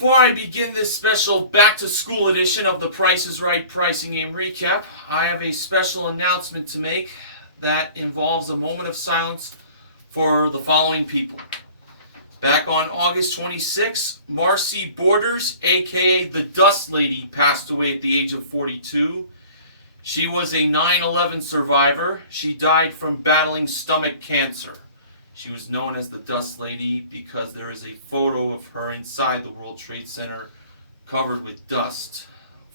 Before I begin this special back-to-school edition of the Price is Right Pricing Game Recap, I have a special announcement to make that involves a moment of silence for the following people. Back on August 26, Marcy Borders, aka the Dust Lady, passed away at the age of 42. She was a 9/11 survivor. She died from battling stomach cancer. She was known as the Dust Lady because there is a photo of her inside the World Trade Center covered with dust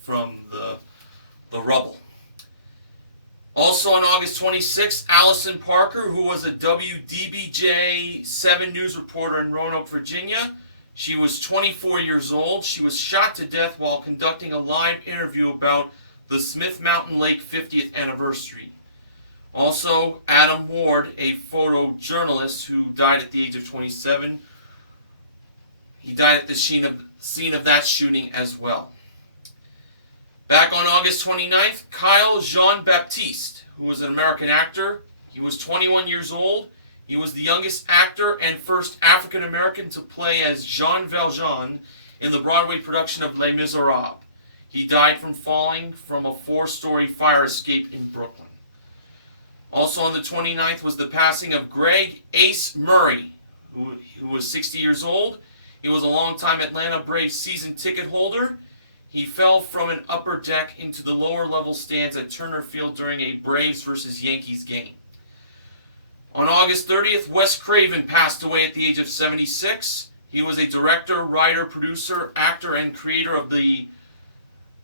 from the rubble. Also on August 26th, Allison Parker, who was a WDBJ 7 news reporter in Roanoke, Virginia. She was 24 years old. She was shot to death while conducting a live interview about the Smith Mountain Lake 50th anniversary. Also, Adam Ward, a photojournalist who died at the age of 27. He died at the scene of that shooting as well. Back on August 29th, Kyle Jean-Baptiste, who was an American actor. He was 21 years old. He was the youngest actor and first African American to play as Jean Valjean in the Broadway production of Les Miserables. He died from falling from a 4-story fire escape in Brooklyn. Also on the 29th was the passing of Greg Ace Murray, who was 60 years old. He was a longtime Atlanta Braves season ticket holder. He fell from an upper deck into the lower level stands at Turner Field during a Braves versus Yankees game. On August 30th, Wes Craven passed away at the age of 76. He was a director, writer, producer, actor, and creator of the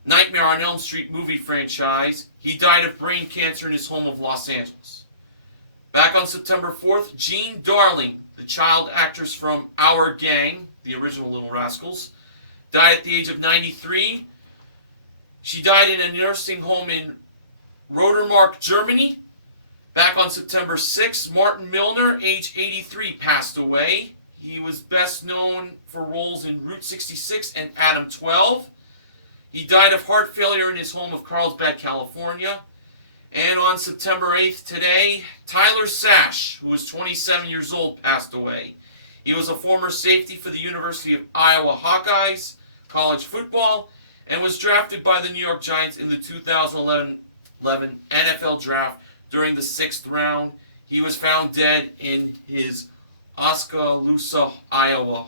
Nightmare on Elm Street movie franchise. He died of brain cancer in his home of Los Angeles. Back on September 4th, Jean Darling, the child actress from Our Gang, the original Little Rascals, died at the age of 93. She died in a nursing home in Rodermark, Germany. Back on September 6th, Martin Milner, age 83, passed away. He was best known for roles in Route 66 and Adam 12. He died of heart failure in his home of Carlsbad, California. And on September 8th today, Tyler Sash, who was 27 years old, passed away. He was a former safety for the University of Iowa Hawkeyes college football and was drafted by the New York Giants in the 2011 NFL draft during the 6th round. He was found dead in his Oskaloosa, Iowa home.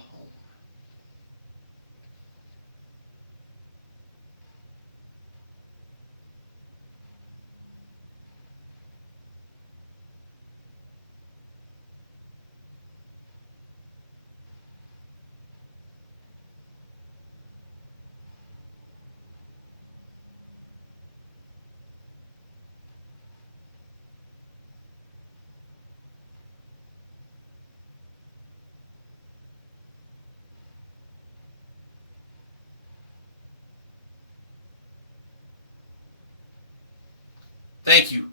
Thank you.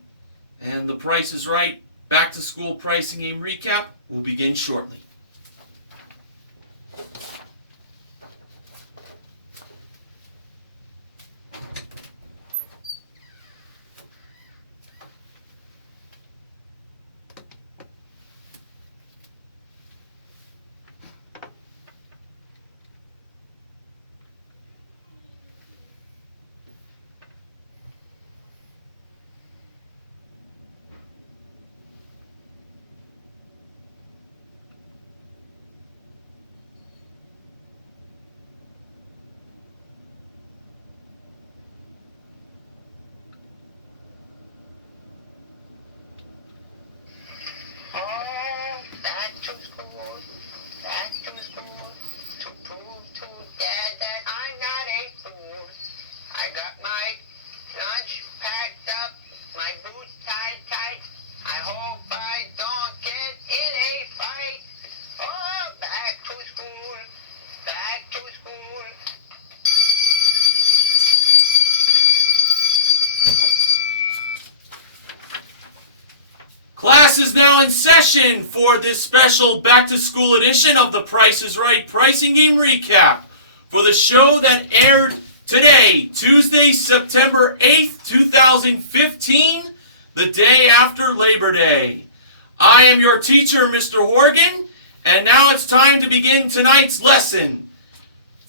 And the Price is Right Back to School Pricing Game Recap will begin shortly. Class is now in session for this special back-to-school edition of the Price is Right Pricing Game Recap for the show that aired today, Tuesday, September 8th, 2015, the day after Labor Day. I am your teacher, Mr. Horgan, and now it's time to begin tonight's lesson.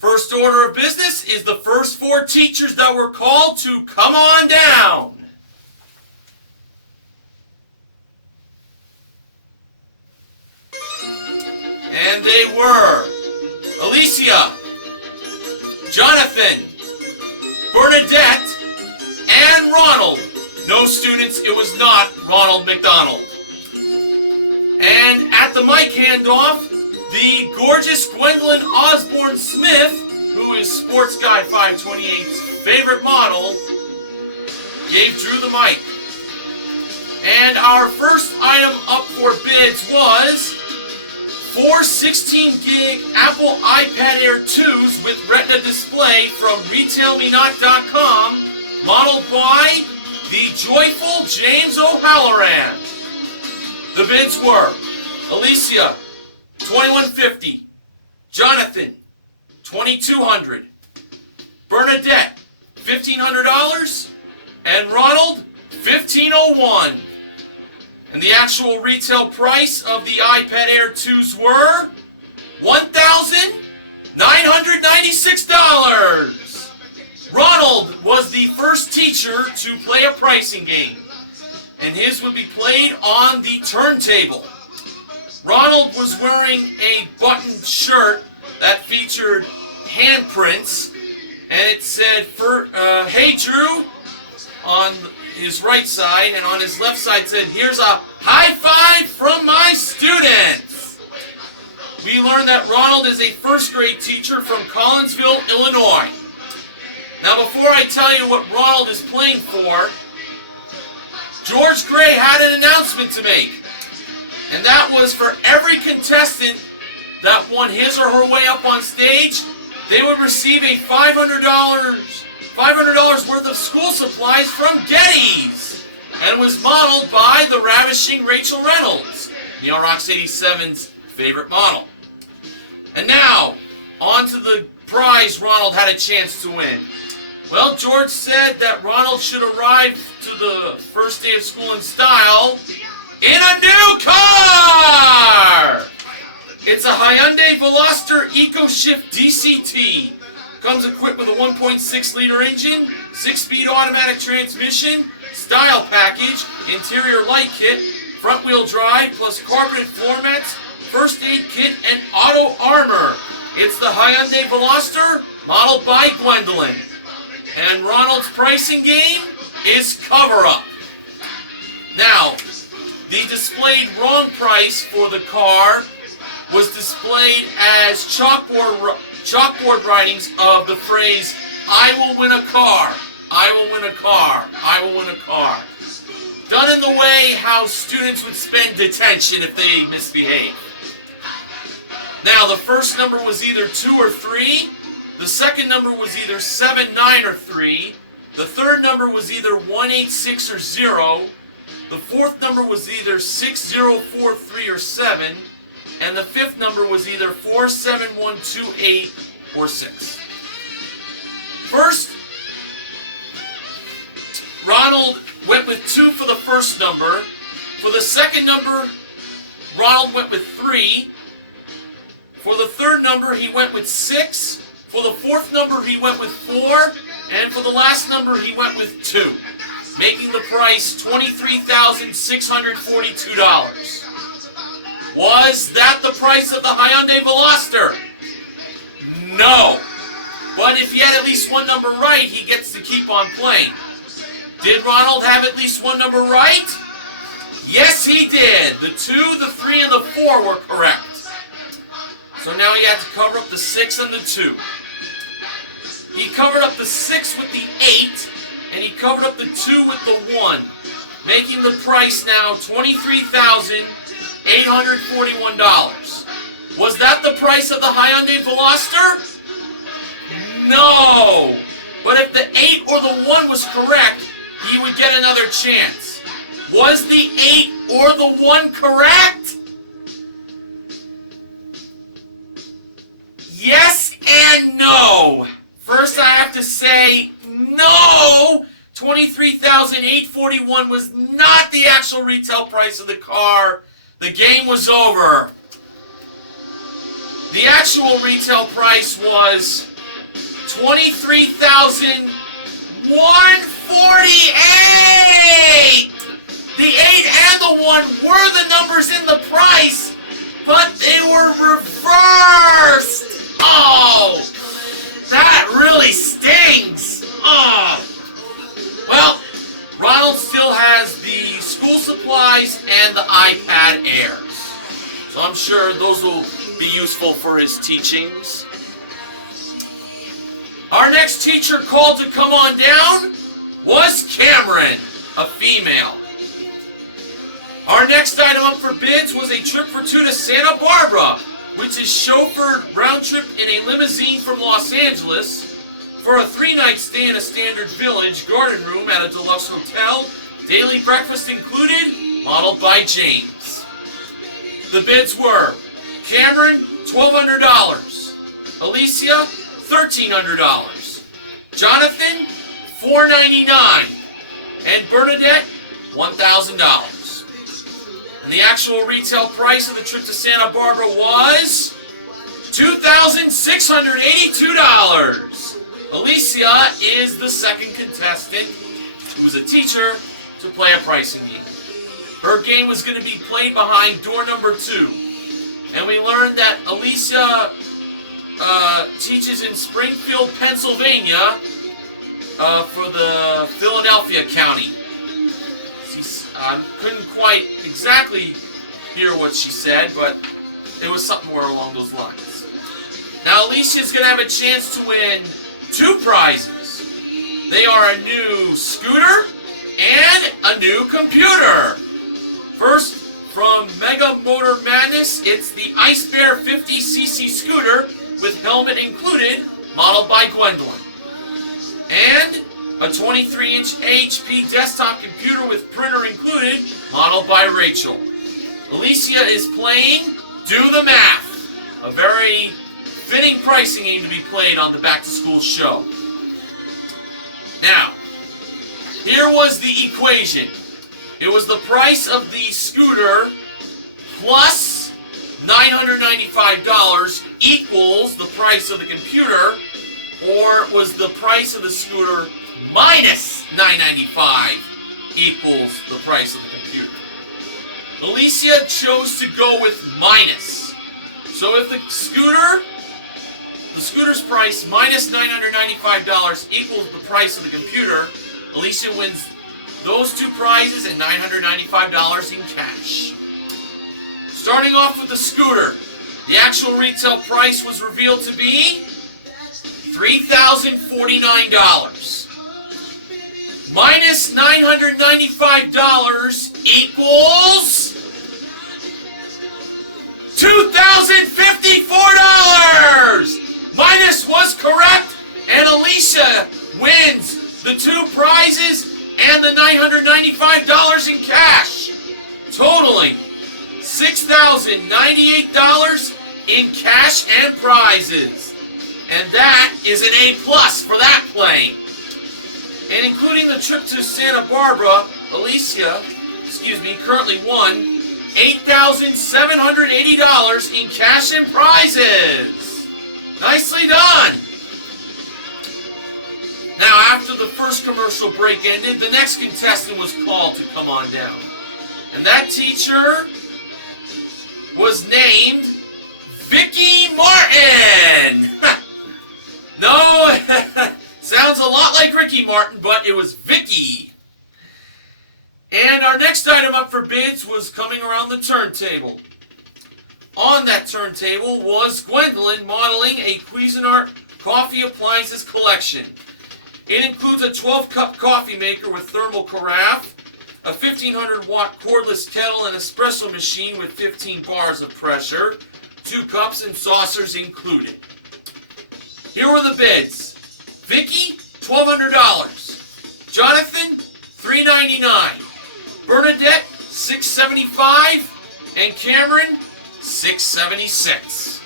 First order of business is the first 4 teachers that were called to come on down. And they were Alicia, Jonathan, Bernadette, and Ronald. No students, it was not Ronald McDonald. And at the mic handoff, the gorgeous Gwendolyn Osborne Smith, who is Sports Guy 528's favorite model, gave Drew the mic. And our first item up for bids was 4 16-gig Apple iPad Air 2s with Retina display from RetailMeNot.com, modeled by the joyful James O'Halloran. The bids were Alicia, $2,150, Jonathan, $2,200, Bernadette, $1,500, and Ronald, $1,501. And the actual retail price of the iPad Air 2s were $1,996. Ronald was the first teacher to play a pricing game, and his would be played on the turntable. Ronald was wearing a buttoned shirt that featured handprints, and it said, "Hey Drew," on his right side, and on his left side said, "Here's a high five from my students." We learned that Ronald is a first grade teacher from Collinsville, Illinois. Now before I tell you what Ronald is playing for, George Gray had an announcement to make. And that was for every contestant that won his or her way up on stage, they would receive a $500 worth of school supplies from Getty's, and was modeled by the ravishing Rachel Reynolds, Neil Rocks 87's favorite model. And now, on to the prize Ronald had a chance to win. Well, George said that Ronald should arrive to the first day of school in style in a new car! It's a Hyundai Veloster EcoShift DCT. Comes equipped with a 1.6-liter engine, 6-speed automatic transmission, style package, interior light kit, front-wheel drive, plus carpeted floor mats, first aid kit, and auto armor. It's the Hyundai Veloster, modeled by Gwendolyn. And Ronald's pricing game is cover-up. Now, the displayed wrong price for the car was displayed as chalkboard writings of the phrase, "I will win a car, I will win a car, I will win a car." Done in the way how students would spend detention if they misbehave. Now, the first number was either 2 or 3. The second number was either 7, 9, or 3. The third number was either 1, 8, 6, or 0. The fourth number was either 6, 0, 4, 3, or 7. And the fifth number was either 4, 7, 1, 2, 8, or 6. First, Ronald went with 2 for the first number. For the second number, Ronald went with 3. For the third number, he went with 6. For the fourth number, he went with 4. And for the last number, he went with 2. Making the price $23,642. Was that the price of the Hyundai Veloster? No. But if he had at least one number right, he gets to keep on playing. Did Ronald have at least one number right? Yes, he did. The 2, the 3, and the 4 were correct. So now he had to cover up the 6 and the 2. He covered up the 6 with the 8, and he covered up the 2 with the 1, making the price now $23,841. Was that the price of the Hyundai Veloster? No! But if the 8 or the 1 was correct, he would get another chance. Was the 8 or the 1 correct? Yes and no. First I have to say no. $23,841 was not the actual retail price of the car. The game was over. The actual retail price was $23,148! The 8 and the 1 were the numbers in the price, but they were reversed! Oh! That really stings! Oh! Well, Ronald still has the school supplies and the iPad Airs. So I'm sure those will be useful for his teachings. Our next teacher called to come on down was Cameron, a female. Our next item up for bids was a trip for two to Santa Barbara, which is chauffeured round trip in a limousine from Los Angeles for a 3-night stay in a standard village, garden room at a deluxe hotel, daily breakfast included, modeled by James. The bids were Cameron, $1,200, Alicia, $1,300, Jonathan, $499, and Bernadette, $1,000. And the actual retail price of the trip to Santa Barbara was $2,682. Alicia is the second contestant, who was a teacher, to play a pricing game. Her game was going to be played behind door number 2. And we learned that Alicia teaches in Springfield, Pennsylvania, for the Philadelphia County. I couldn't quite exactly hear what she said, but it was something more along those lines. Now, Alicia's going to have a chance to win 2 prizes. They are a new scooter and a new computer. First, from Mega Motor Madness, it's the Ice Bear 50cc scooter with helmet included, modeled by Gwendolyn. And a 23-inch HP desktop computer with printer included, modeled by Rachel. Alicia is playing Do the Math, a very fitting pricing game to be played on the Back to School show. Now, here was the equation. It was the price of the scooter plus $995 equals the price of the computer, or was the price of the scooter minus $995 equals the price of the computer. Alicia chose to go with minus. So if the scooter's price minus $995 equals the price of the computer, Alicia wins those 2 prizes and $995 in cash. Starting off with the scooter, the actual retail price was revealed to be $3,049. Minus $995 equals $2,054! Minus was correct, and Alicia wins the 2 prizes and the $995 in cash, totaling $6,098 in cash and prizes. And that is an A+ for that plane. And including the trip to Santa Barbara, Alicia, currently won $8,780 in cash and prizes. Nicely done. Now, after the first commercial break ended, the next contestant was called to come on down. And that teacher was named Vicky Martin. No, sounds a lot like Ricky Martin, but it was Vicky. And our next item up for bids was coming around the turntable. On that turntable was Gwendolyn modeling a Cuisinart coffee appliances collection. It includes a 12-cup coffee maker with thermal carafe, a 1,500-watt cordless kettle, and espresso machine with 15 bars of pressure, 2 cups and saucers included. Here were the bids. Vicky, $1,200. Jonathan, $399. Bernadette, $675. And Cameron, $676.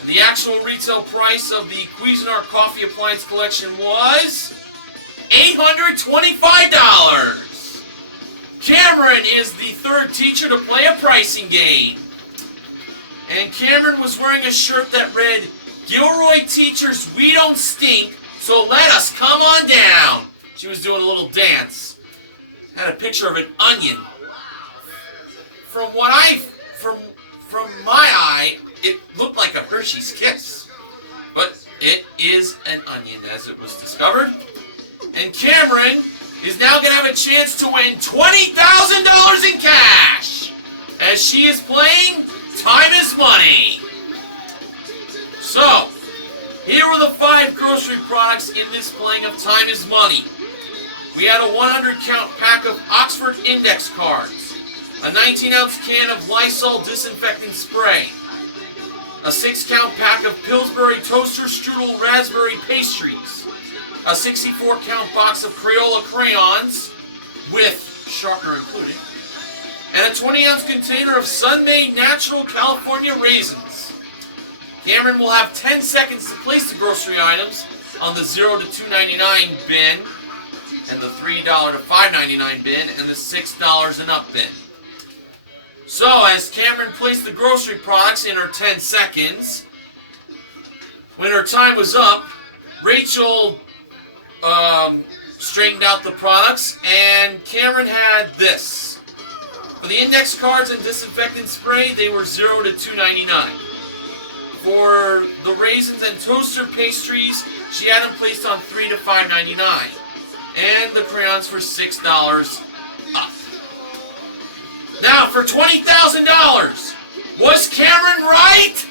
And the actual retail price of the Cuisinart Coffee Appliance Collection was $825. Cameron is the 3rd teacher to play a pricing game. And Cameron was wearing a shirt that read, Gilroy teachers, we don't stink, so let us come on down. She was doing a little dance. Had a picture of an onion. From my eye, it looked like a Hershey's Kiss. But it is an onion, as it was discovered. And Cameron is now going to have a chance to win $20,000 in cash, as she is playing Time is Money. So, here were the 5 grocery products in this playing of Time is Money. We had a 100-count pack of Oxford index cards, a 19-ounce can of Lysol disinfectant spray, a 6-count pack of Pillsbury Toaster Strudel Raspberry Pastries, a 64-count box of Crayola crayons, with sharpener included, and a 20-ounce container of Sun-Made Natural California Raisins. Cameron will have 10 seconds to place the grocery items on the $0 to $2.99 bin, and the $3 to $5.99 bin, and the $6 and up bin. So, as Cameron placed the grocery products in her 10 seconds, when her time was up, Rachel straightened out the products, and Cameron had this. For the index cards and disinfectant spray, they were $0 to $2.99. For the raisins and toaster pastries, she had them placed on $3 to $5.99. And the crayons for $6 up. Now, for $20,000, was Cameron right?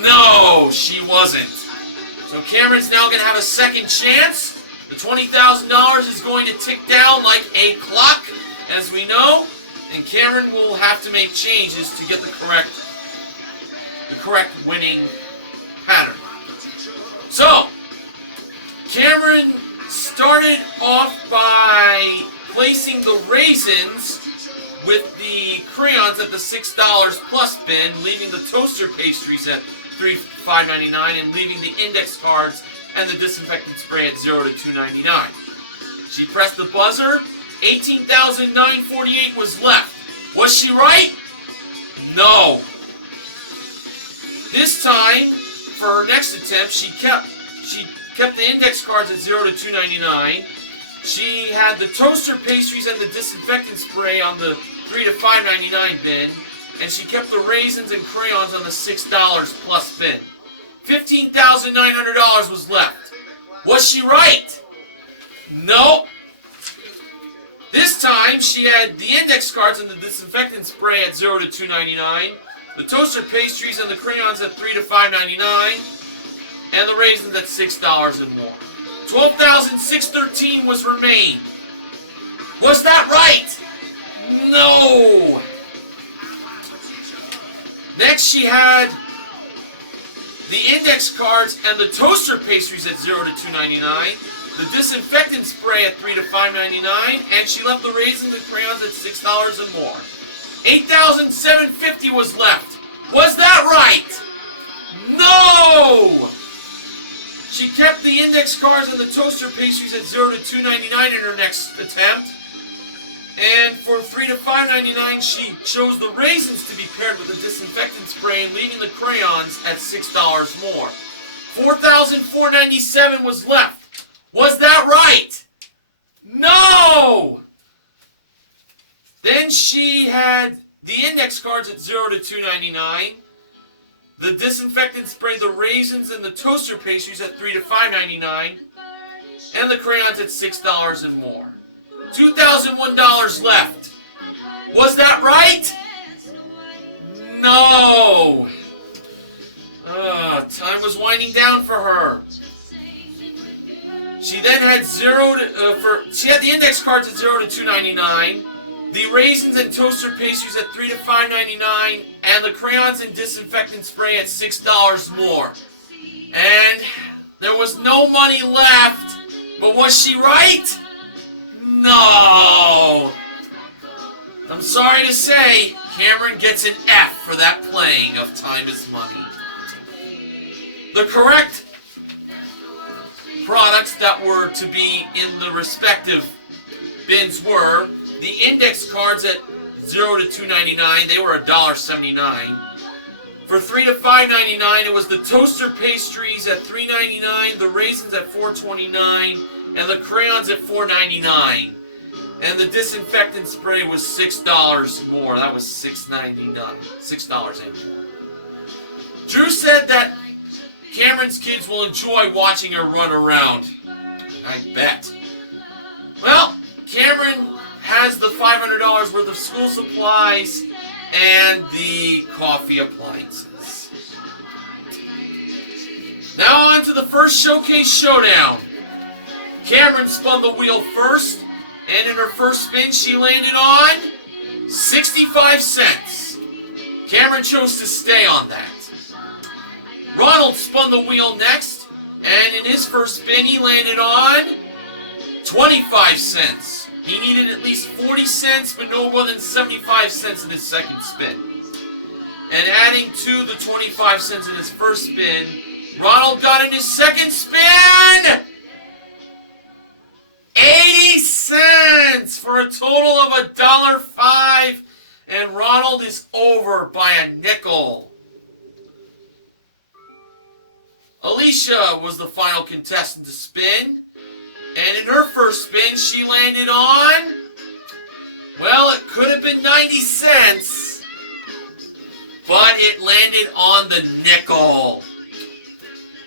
No, she wasn't. So Cameron's now going to have a second chance. The $20,000 is going to tick down like a clock, as we know, and Cameron will have to make changes to get the correct winning pattern. So, Cameron started off by placing the raisins with the crayons at the $6 plus bin, leaving the toaster pastries at $5.99 and leaving the index cards and the disinfectant spray at $0 to $2.99. She pressed the buzzer. $18,948 was left. Was she right? No. This time, for her next attempt, she kept the index cards at $0 to $2.99. She had the toaster pastries and the disinfectant spray on the $3 to $5.99 bin, and she kept the raisins and crayons on the $6 plus bin. $15,900 was left. Was she right? No. This time, she had the index cards and the disinfectant spray at $0 to $2.99, the toaster pastries and the crayons at $3 to $5.99, and the raisins at $6 and more. $12,613 was remained. Was that right? No. Next, she had the index cards and the toaster pastries at $0 to $2.99, the disinfectant spray at $3 to $5.99, and she left the raisins and crayons at $6 and more. $8,750 was left. Was that right? No! She kept the index cards and the toaster pastries at $0 to $2.99 in her next attempt. And for $3 to $5.99, she chose the raisins to be paired with the disinfectant spray and leaving the crayons at $6 more. $4,497 was left. Was that right? No! Then she had the index cards at $0 to $2.99, the disinfectant spray, the raisins, and the toaster pastries at $3 to $5.99, and the crayons at $6 and more. $2,001 left. Was that right? No. Time was winding down for her. She then had she had the index cards at $0 to $2.99, the raisins and toaster pastries at $3 to $5.99, and the crayons and disinfectant spray at $6 more. And there was no money left, but was she right? No. I'm sorry to say, Cameron gets an F for that playing of Time is Money. The correct products that were to be in the respective bins were the index cards at $0 to $2.99. They were $1.79. For $3 to $5.99, it was the toaster pastries at $3.99, the raisins at $4.29, and the crayons at $4.99. And the disinfectant spray was $6 more. That was $6.99. $6 and more. Drew said that Cameron's kids will enjoy watching her run around. I bet. Well, Cameron has the $500 worth of school supplies and the coffee appliances. Now on to the first showcase showdown. Cameron spun the wheel first, and in her first spin she landed on 65 cents. Cameron chose to stay on that. Ronald spun the wheel next, and in his first spin he landed on 25 cents. He needed at least 40 cents, but no more than 75 cents in his second spin. And adding to the 25 cents in his first spin, Ronald got in his second spin 80 cents for a total of $1.05, and Ronald is over by a nickel. Alicia was the final contestant to spin, and in her first spin she landed on, well, it could have been 90 cents, but it landed on the nickel.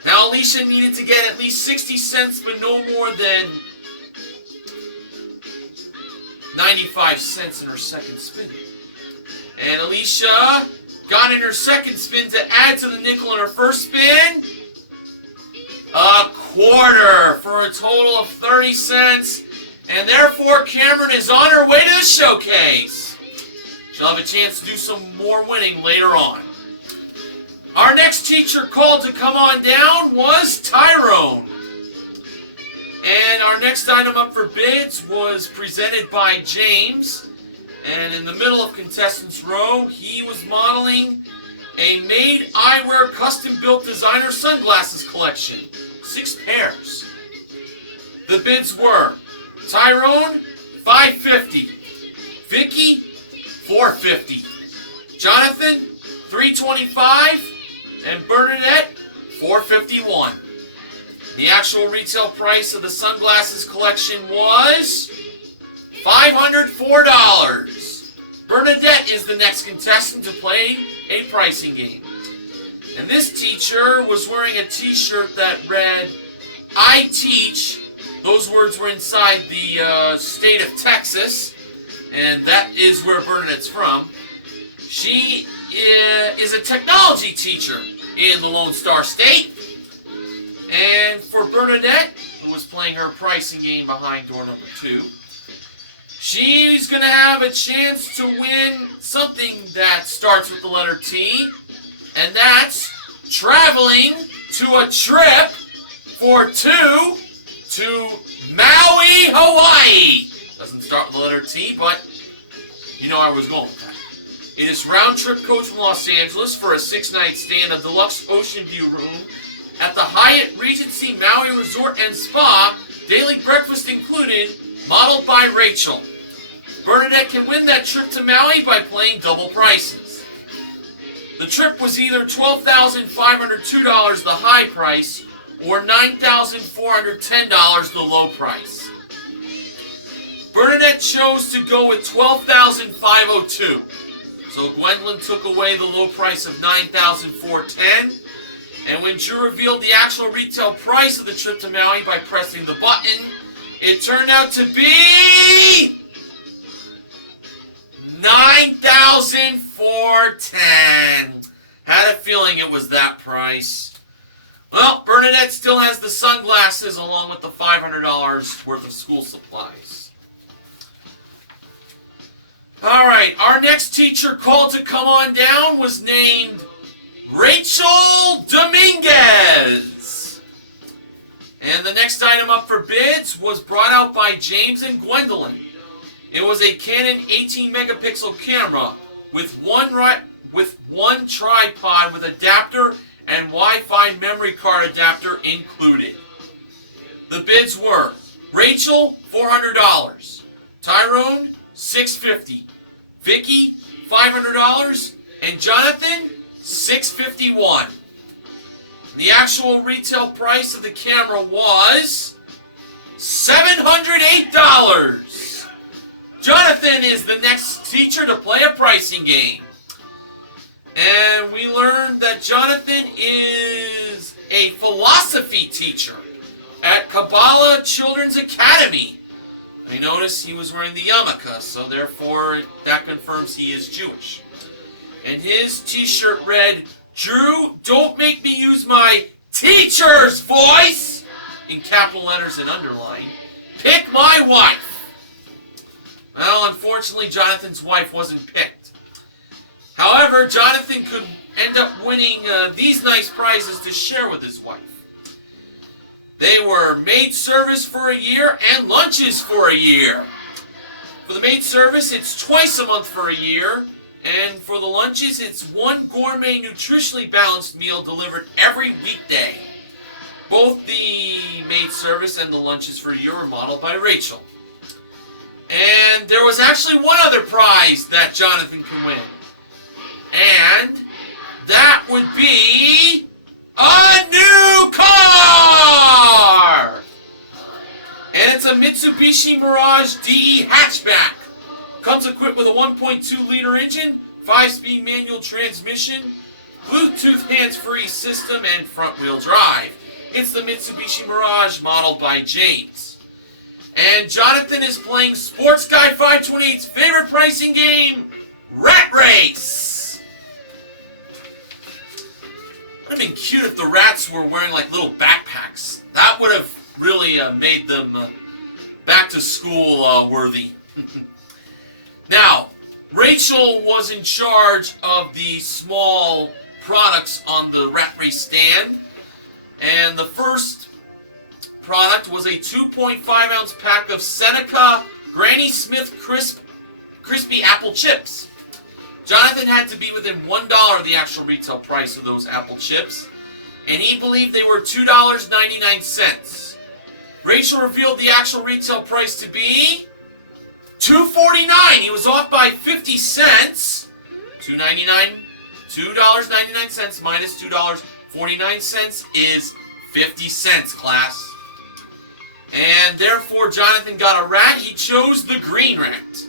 Now Alicia needed to get at least 60 cents, but no more than 95 cents in her second spin. And Alicia got in her second spin to add to the nickel in her first spin a quarter for a total of 30 cents. And therefore Cameron is on her way to the showcase. She'll have a chance to do some more winning later on. Our next teacher called to come on down was Tyrone. And our next item up for bids was presented by James. And in the middle of contestants row, he was modeling a made eyewear custom-built designer sunglasses collection. 6 pairs. The bids were Tyrone, $5.50. Vicky, $4.50. Jonathan, $3.25. And Bernadette, $4.51. The actual retail price of the sunglasses collection was $504. Bernadette is the next contestant to play a pricing game. And this teacher was wearing a t-shirt that read, "I teach." Those words were inside the state of Texas, and that is where Bernadette's from. She is a technology teacher in the Lone Star State. And for Bernadette, who was playing her pricing game behind door number 2, she's going to have a chance to win something that starts with the letter T, and that's traveling to a trip for 2 to Maui, Hawaii. Doesn't start with the letter T, but you know I was going with that. It is round-trip coach from Los Angeles for a 6-night stay in a deluxe ocean view room at the Hyatt Regency Maui Resort and Spa, daily breakfast included, modeled by Rachel. Bernadette can win that trip to Maui by playing double prices. The trip was either $12,502, the high price, or $9,410, the low price. Bernadette chose to go with $12,502. So Gwendolyn took away the low price of $9,410. And when Drew revealed the actual retail price of the trip to Maui by pressing the button, it turned out to be $9,410. Had a feeling it was that price. Well, Bernadette still has the sunglasses along with the $500 worth of school supplies. Alright, our next teacher called to come on down was named Rachel Dominguez. And the next item up for bids was brought out by James and Gwendolyn. It was a Canon 18 megapixel camera with one tripod with adapter and Wi-Fi memory card adapter included. The bids were Rachel, $400. Tyrone, $650. Vicky, $500. And Jonathan, $651. The actual retail price of the camera was $708. Jonathan is the next teacher to play a pricing game. And we learned that Jonathan is a philosophy teacher at Kabbalah Children's Academy. I noticed he was wearing the yarmulke, so therefore that confirms he is Jewish. And his t-shirt read, "Drew, don't make me use my teacher's voice," in capital letters and underlined. "Pick my wife." Well, unfortunately, Jonathan's wife wasn't picked. However, Jonathan could end up winning these nice prizes to share with his wife. They were maid service for a year and lunches for a year. For the maid service, it's twice a month for a year. And for the lunches, it's one gourmet, nutritionally balanced meal delivered every weekday. Both the maid service and the lunches for a year were modeled by Rachel. And there was actually one other prize that Jonathan can win. And that would be a new car! And it's a Mitsubishi Mirage DE hatchback. Comes equipped with a 1.2-liter engine, 5-speed manual transmission, Bluetooth hands-free system, and front-wheel drive. It's the Mitsubishi Mirage modeled by James. And Jonathan is playing Sports Guy 528's favorite pricing game, Rat Race. It would have been cute if the rats were wearing like little backpacks. That would have really made them back to school worthy. Now, Rachel was in charge of the small products on the Rat Race stand. And the first product was a 2.5-ounce pack of Seneca Granny Smith Crispy Apple Chips. Jonathan had to be within $1 of the actual retail price of those apple chips, and he believed they were $2.99. Rachel revealed the actual retail price to be $2.49. He was off by 50 cents. $2.99 minus $2.49 is 50 cents, class. And therefore, Jonathan got a rat. He chose the green rat.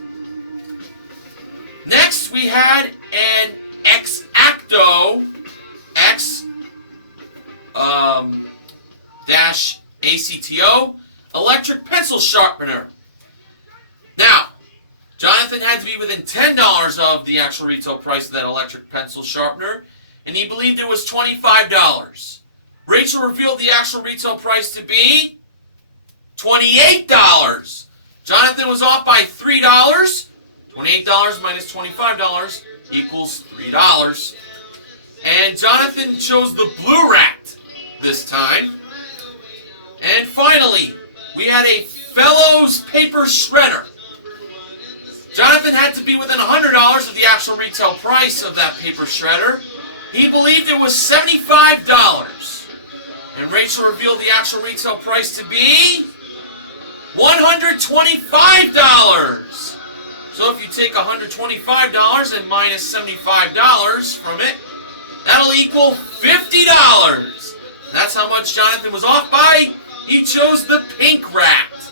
Next, we had an X-Acto X-ACTO electric pencil sharpener. Now, Jonathan had to be within $10 of the actual retail price of that electric pencil sharpener, and he believed it was $25. Rachel revealed the actual retail price to be $28. Jonathan was off by $3. $28 minus $25 equals $3. And Jonathan chose the blue rat this time. And finally, we had a Fellows paper shredder. Jonathan had to be within $100 of the actual retail price of that paper shredder. He believed it was $75. And Rachel revealed the actual retail price to be $125. So if you take $125 and minus $75 from it, that'll equal $50. That's how much Jonathan was off by. He chose the pink rat.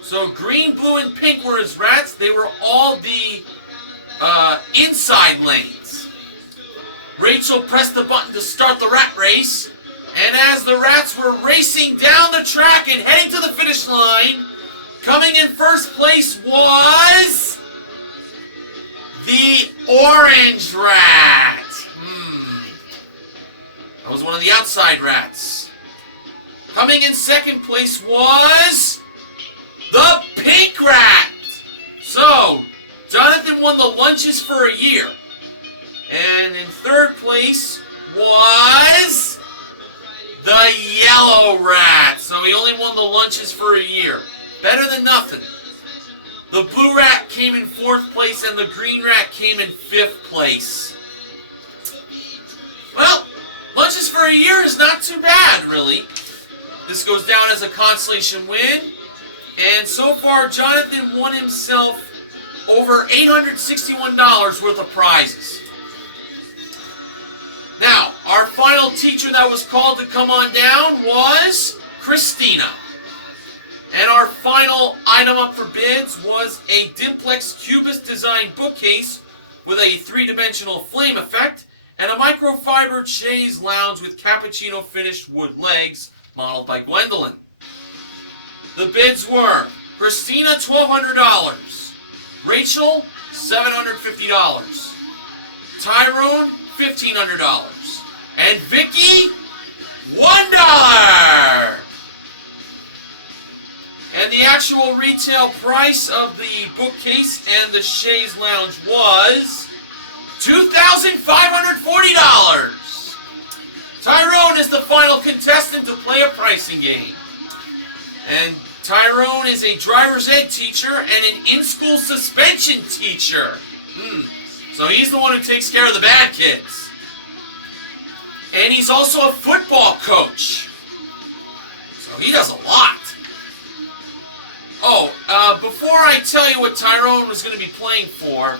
So green, blue, and pink were his rats. They were all the inside lanes. Rachel pressed the button to start the rat race, and as the rats were racing down the track and heading to the finish line, coming in first place was the orange rat. That was one of the outside rats. Coming in second place was the pink rat. So, Jonathan won the lunches for a year. And in third place was the yellow rat. So he only won the lunches for a year. Better than nothing. The blue rat came in fourth place and the green rat came in fifth place. Well, lunches for a year is not too bad, really. This goes down as a consolation win. And so far, Jonathan won himself over $861 worth of prizes. final teacher that was called to come on down was Christina. And our final item up for bids was a Dimplex Cubist design bookcase with a three-dimensional flame effect and a microfiber chaise lounge with cappuccino finished wood legs modeled by Gwendolyn. The bids were Christina $1,200, Rachel $750, Tyrone $1,500, and Vicky $1. And the actual retail price of the bookcase and the chaise lounge was $2,540. Tyrone is the final contestant to play a pricing game. And Tyrone is a driver's ed teacher and an in-school suspension teacher. So he's the one who takes care of the bad kids. And he's also a football coach. So he does a lot. Oh, before I tell you what Tyrone was going to be playing for,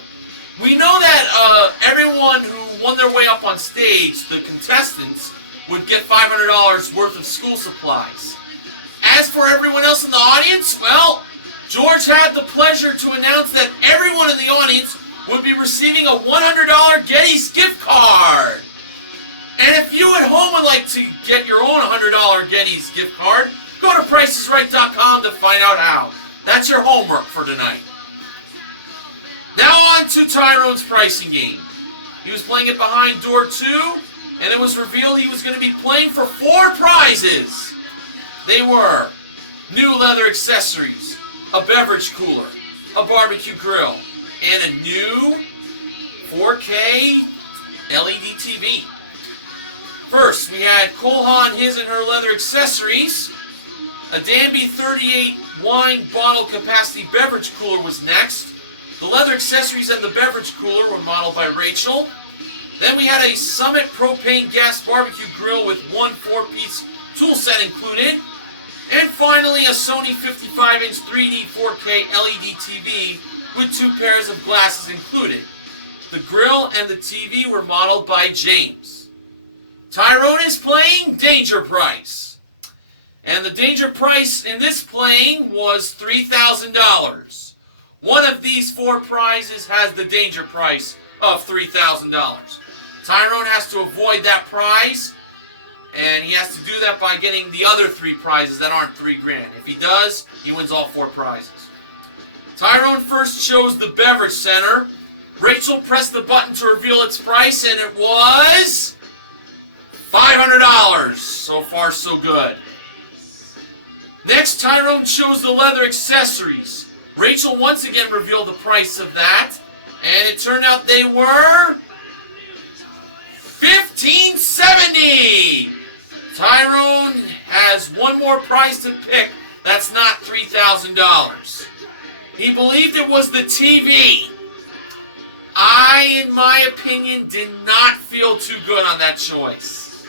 we know that everyone who won their way up on stage, the contestants, would get $500 worth of school supplies. As for everyone else in the audience, well, George had the pleasure to announce that everyone in the audience would be receiving a $100 Getty's gift card. And if you at home would like to get your own $100 Getty's gift card, go to PricesRight.com to find out how. That's your homework for tonight. Now on to Tyrone's pricing game. He was playing it behind door 2, and it was revealed he was going to be playing for 4 prizes. They were new leather accessories, a beverage cooler, a barbecue grill, and a new 4K LED TV. First, we had Cole Haan, his and her leather accessories. A Danby 38 wine bottle capacity beverage cooler was next. The leather accessories and the beverage cooler were modeled by Rachel. Then we had a Summit propane gas barbecue grill with one 4-piece tool set included. And finally, a Sony 55-inch 3D 4K LED TV with 2 pairs of glasses included. The grill and the TV were modeled by James. Tyrone is playing Danger Price. And the Danger Price in this playing was $3,000. One of these 4 prizes has the Danger Price of $3,000. Tyrone has to avoid that prize, and he has to do that by getting the other 3 prizes that aren't $3 grand. If he does, he wins all 4 prizes. Tyrone first chose the Beverage Center. Rachel pressed the button to reveal its price, and it was $500. So far, so good. Next, Tyrone chose the leather accessories. Rachel once again revealed the price of that, and it turned out they were $1,570. Tyrone has one more prize to pick that's not $3,000. He believed it was the TV. I, in my opinion, did not feel too good on that choice.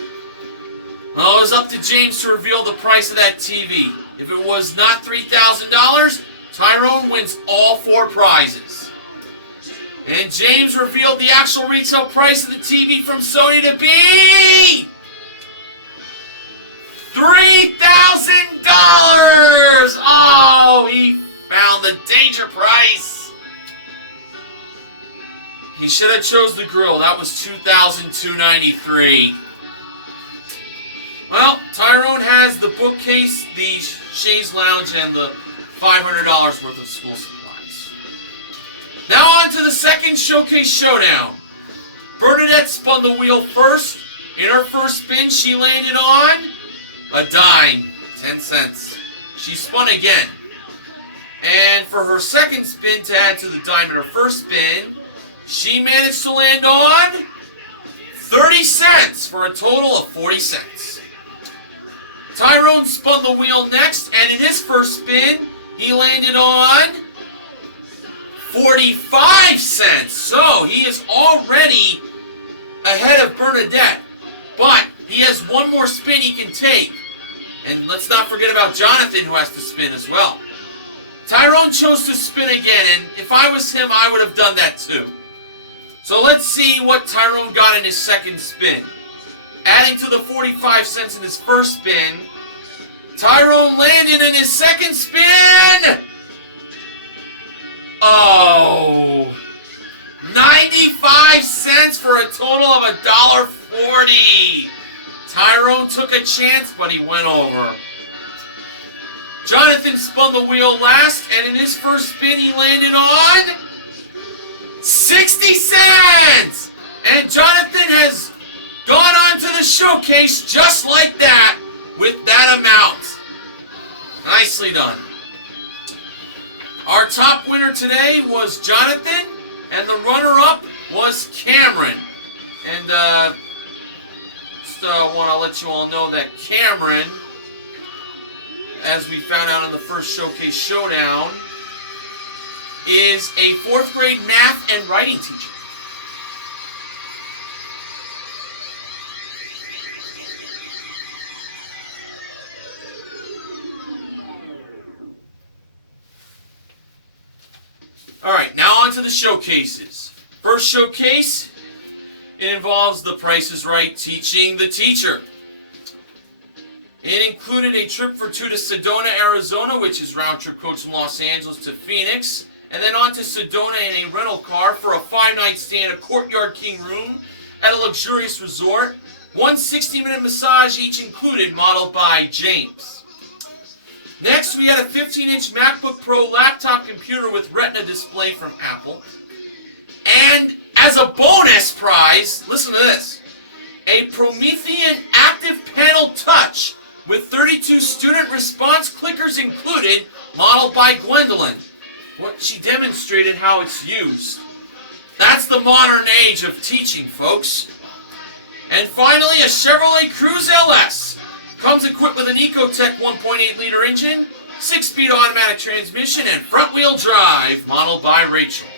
Well, it was up to James to reveal the price of that TV. If it was not $3,000, Tyrone wins all 4 prizes. And James revealed the actual retail price of the TV from Sony to be $3,000! Oh, he found the Danger Price. He should have chose the grill. That was $2,293. Well, Tyrone has the bookcase, the chaise lounge, and the $500 worth of school supplies. Now on to the second showcase showdown. Bernadette spun the wheel first. In her first spin, she landed on a dime, 10 cents. She spun again. And for her second spin to add to the dime in her first spin, she managed to land on 30 cents for a total of 40 cents. Tyrone spun the wheel next, and in his first spin, he landed on 45 cents. So he is already ahead of Bernadette. But he has one more spin he can take. And let's not forget about Jonathan, who has to spin as well. Tyrone chose to spin again, and if I was him, I would have done that too. So let's see what Tyrone got in his second spin. Adding to the 45 cents in his first spin, Tyrone Landon in his second spin. Oh, 95 cents for a total of $1.40. Tyrone took a chance, but he went over. Jonathan spun the wheel last, and in his first spin, he landed on 60 cents. And Jonathan has gone on to the showcase just like that with that amount. Nicely done. Our top winner today was Jonathan, and the runner-up was Cameron. And just want to let you all know that Cameron, as we found out in the first showcase showdown, is a 4th grade math and writing teacher. Alright, now on to the showcases. First showcase, it involves The Price is Right teaching the teacher. It included a trip for 2 to Sedona, Arizona, which is round trip coach from Los Angeles to Phoenix, and then on to Sedona in a rental car for a 5-night stay in a Courtyard King room at a luxurious resort. 1 60-minute massage each included, modeled by James. Next, we had a 15-inch MacBook Pro laptop computer with Retina display from Apple. And as a bonus prize, listen to this, a Promethean Active Panel Touch with 32 student response clickers included, modeled by Gwendolyn. She demonstrated how it's used. That's the modern age of teaching, folks. And finally, a Chevrolet Cruze LS. Comes equipped with an Ecotec 1.8-liter engine, 6-speed automatic transmission, and front-wheel drive, modeled by Rachel.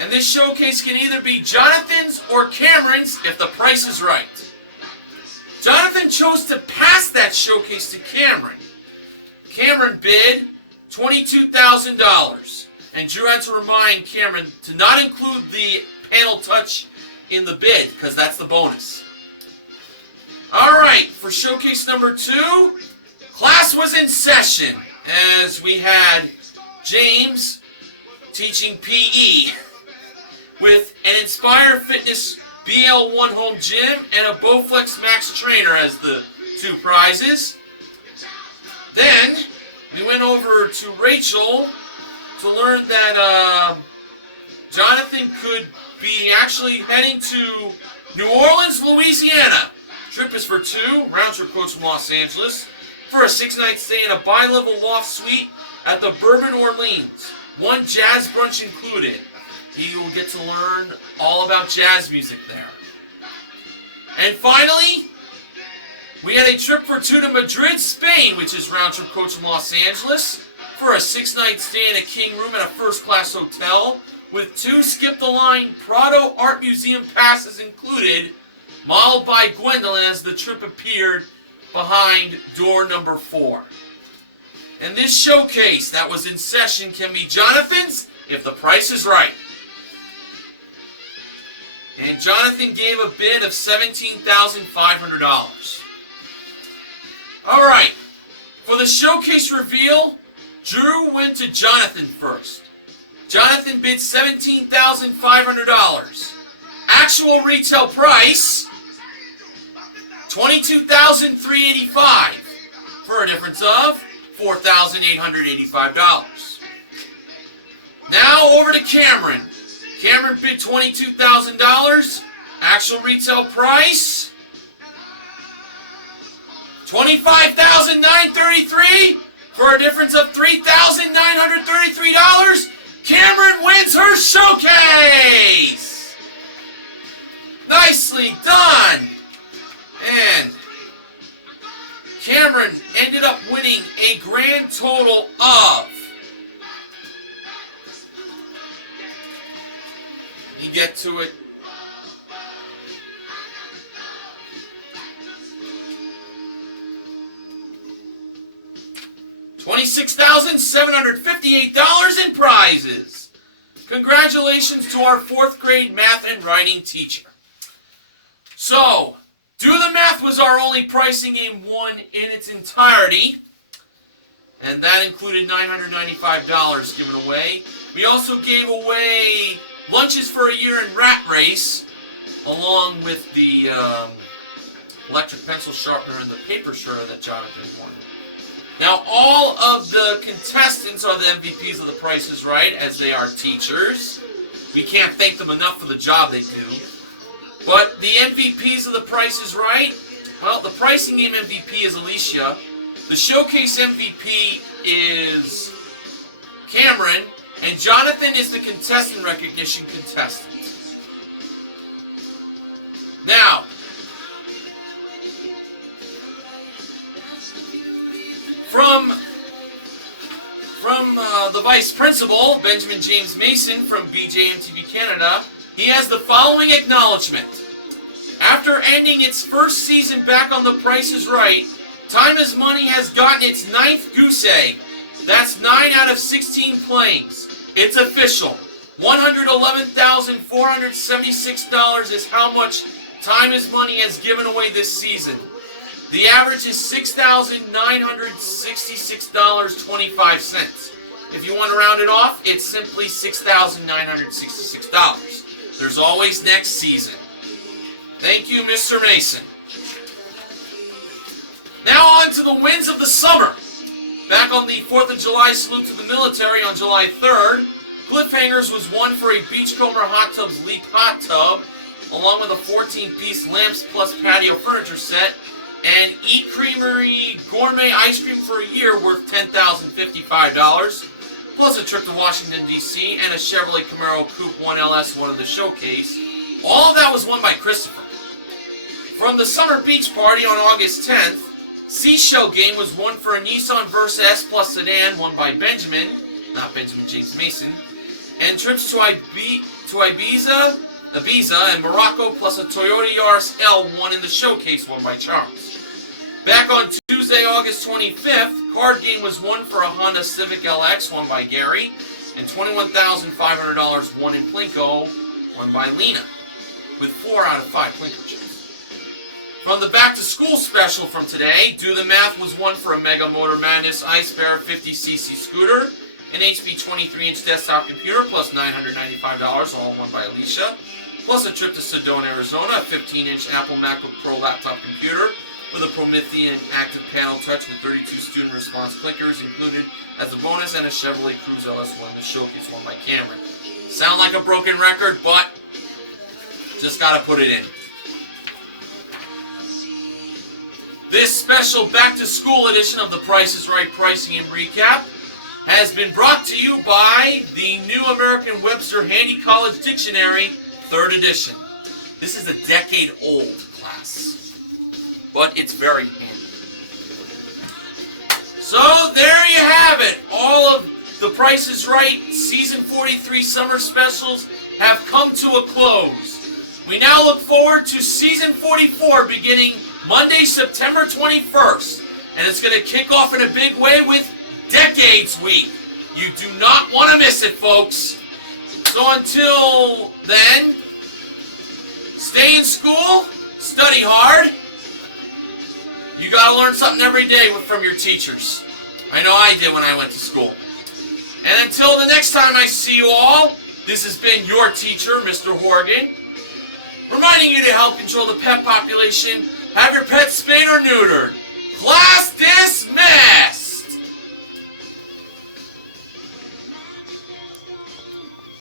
And this showcase can either be Jonathan's or Cameron's if the price is right. Jonathan chose to pass that showcase to Cameron. Cameron bid $22,000. And Drew had to remind Cameron to not include the panel touch in the bid, because that's the bonus. Alright, for showcase number 2, class was in session as we had James teaching PE with an Inspire Fitness BL1 home gym and a Bowflex Max trainer as the 2 prizes. Then we went over to Rachel to learn that Jonathan could be actually heading to New Orleans, Louisiana. Trip is for 2, round trip coach from Los Angeles, for a 6-night stay in a bi-level loft suite at the Bourbon Orleans. 1 jazz brunch included. He will get to learn all about jazz music there. And finally, we had a trip for 2 to Madrid, Spain, which is round trip coach from Los Angeles, for a 6-night stay in a king room at a first-class hotel, with 2 skip-the-line Prado Art Museum passes included, modeled by Gwendolyn as the trip appeared behind door number 4. And this showcase that was in session can be Jonathan's if the price is right. And Jonathan gave a bid of $17,500. Alright, for the showcase reveal, Drew went to Jonathan first. Jonathan bid $17,500. Actual retail price, $22,385, for a difference of $4,885. Now over to Cameron. Cameron bid $22,000. Actual retail price, $25,933, for a difference of $3,933. Cameron wins her showcase! Nicely done! And Cameron ended up winning a grand total of, let me get to it, $26,758 in prizes. Congratulations to our 4th grade math and writing teacher. So, do the math. math was our only pricing game won in its entirety, and that included $995 given away. We also gave away lunches for a year in Rat Race, along with the electric pencil sharpener and the paper shredder that Jonathan won. Now, all of the contestants are the MVPs of The Price is Right, as they are teachers. We can't thank them enough for the job they do. But the MVPs of The Price is Right, well, the pricing game MVP is Alicia. The showcase MVP is Cameron. And Jonathan is the contestant recognition contestant. Now, from the vice principal, Benjamin James Mason from BJMTV Canada, he has the following acknowledgement. After ending its first season back on The Price is Right, Time is Money has gotten its 9th goose egg. That's 9 out of 16 playings. It's official. $111,476 is how much Time is Money has given away this season. The average is $6,966.25. If you want to round it off, it's simply $6,966. There's always next season. Thank you, Mr. Mason. Now on to the wins of the summer. Back on the 4th of July salute to the military on July 3rd, Cliffhangers was won for a Beachcomber Hot Tubs Leap Hot Tub, along with a 14-piece lamps plus patio furniture set, and Eat Creamery Gourmet Ice Cream for a year worth $10,055, plus a trip to Washington, D.C., and a Chevrolet Camaro Coupe 1LS won in the showcase. All of that was won by Christopher. From the Summer Beach Party on August 10th, Seashell Game was won for a Nissan Versa S Plus sedan won by Benjamin, not Benjamin James Mason, and trips to Ibiza and Morocco plus a Toyota Yaris L won in the showcase won by Charles. Back on Tuesday, August 25th, Card Game was won for a Honda Civic LX won by Gary, and $21,500 won in Plinko won by Lena, with 4 out of 5 Plinko chips. From the Back to School special from today, Do the Math was won for a Mega Motor Madness Ice Bear 50cc scooter, an HP 23-inch desktop computer plus $995, all won by Alicia, plus a trip to Sedona, Arizona, a 15-inch Apple MacBook Pro laptop computer with a Promethean active panel touch with 32 student response clickers included as a bonus, and a Chevrolet Cruze LS1 in the showcase won by Cameron. Sound like a broken record, but just gotta put it in. This special back-to-school edition of The Price is Right Pricing and Recap has been brought to you by the New American Webster Handy College Dictionary, 3rd edition. This is a decade-old class, but it's very handy. So there you have it. All of The Price is Right Season 43 Summer Specials have come to a close. We now look forward to Season 44 beginning Monday, September 21st. And it's going to kick off in a big way with Decades Week. You do not want to miss it, folks. So until then, stay in school, study hard. You got to learn something every day from your teachers. I know I did when I went to school. And until the next time I see you all, this has been your teacher, Mr. Horgan, reminding you to help control the pet population. Have your pet spayed or neutered. Class dismissed!